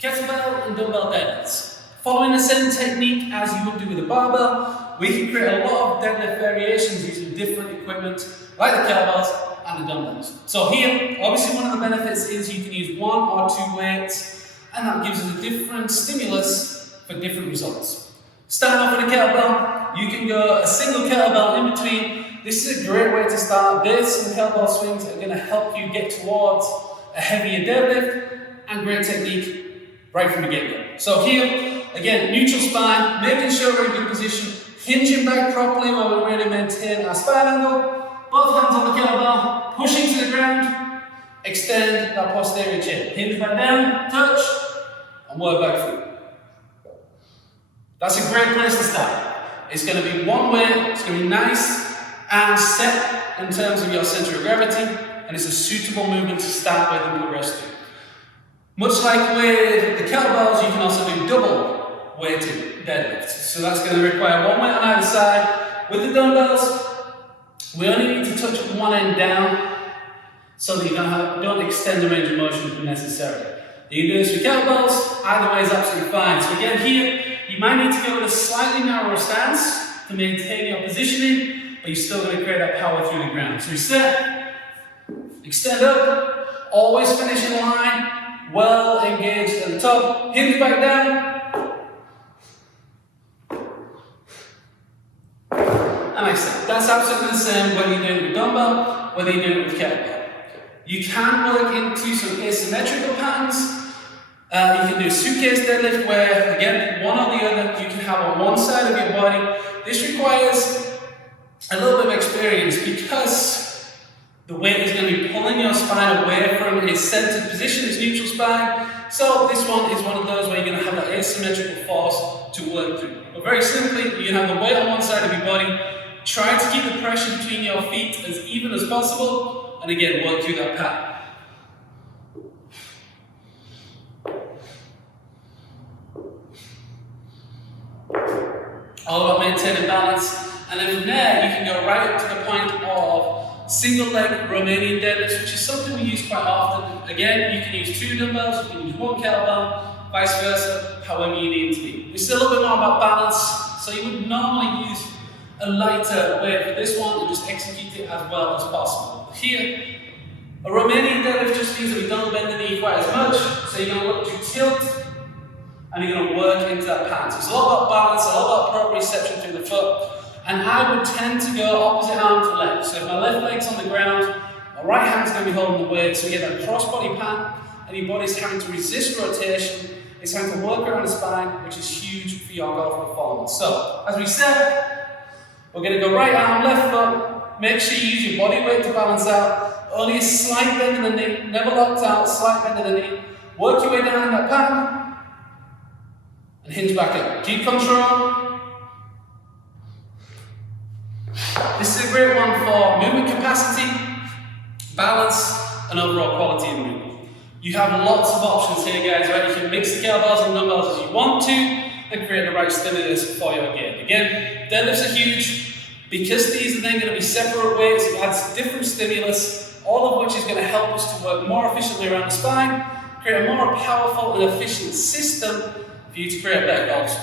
Kettlebell and dumbbell deadlifts. Following the same technique as you would do with a barbell, we can create a lot of deadlift variations using different equipment like the kettlebells and the dumbbells. So here, obviously one of the benefits is you can use one or two weights, and that gives us a different stimulus for different results. Starting off with a kettlebell, you can go a single kettlebell in between. This is a great way to start. This and kettlebell swings are going to help you get towards a heavier deadlift and great technique right from the get-go. So here, again, neutral spine, making sure we're in a good position, hinging back properly while we really maintain our spine angle, both hands on the kettlebell, pushing to the ground, extend that posterior chin. Hinge back down, touch, and work back through. That's a great place to start. It's going to be one way, it's going to be nice and set in terms of your center of gravity, and it's a suitable movement to start with and progress through. Much like with the kettlebells, you can also do double weighted deadlifts. So that's going to require one weight on either side. With the dumbbells, we only need to touch one end down so that you don't extend the range of motion unnecessarily. You can do this with kettlebells, either way is absolutely fine. So again here, you might need to go with a slightly narrower stance to maintain your positioning, but you're still going to create that power through the ground. So reset, extend up, always finish in line, well engaged at the top, hinge back down, and extend. That's absolutely the same whether you're doing it with dumbbell, whether you're doing it with kettlebell. You can work into some asymmetrical patterns. You can do a suitcase deadlift where, again, one or the other, you can have on one side of your body. This requires a little bit of experience because the weight is going to be pulling your spine away from its centered position, its neutral spine. So this one is one of those where you're going to have that asymmetrical force to work through. But very simply, you're going to have the weight on one side of your body. Try to keep the pressure between your feet as even as possible. And again, work through that pattern. All about maintaining balance. And then from there, you can go right up to the point of single leg Romanian deadlifts, which is something we use quite often. Again, you can use two dumbbells, you can use one kettlebell, vice versa, however you need it to be. This is a little bit more about balance, so you would normally use a lighter weight for this one and just execute it as well as possible. Here, a Romanian deadlift just means that we don't bend the knee quite as much, so you're going to look to tilt and you're going to work into that pattern. So it's a lot about balance, a lot about proprioception through the foot. And I would tend to go opposite arm to left. So if my left leg's on the ground, my right hand's going to be holding the weight. So you get that cross-body pan, and your body's having to resist rotation. It's having to work around the spine, which is huge for your golf performance. So, as we said, we're going to go right arm, left foot. Make sure you use your body weight to balance out. Only a slight bend in the knee, never locked out, slight bend in the knee. Work your way down in that pan, and hinge back up. Keep control. This is a great one for movement capacity, balance, and overall quality of movement. You have lots of options here, guys, right? You can mix the kettlebells and dumbbells as you want to and create the right stimulus for your gain. Again, deadlifts are huge. Because these are then going to be separate weights, it adds different stimulus, all of which is going to help us to work more efficiently around the spine, create a more powerful and efficient system for you to create better goals.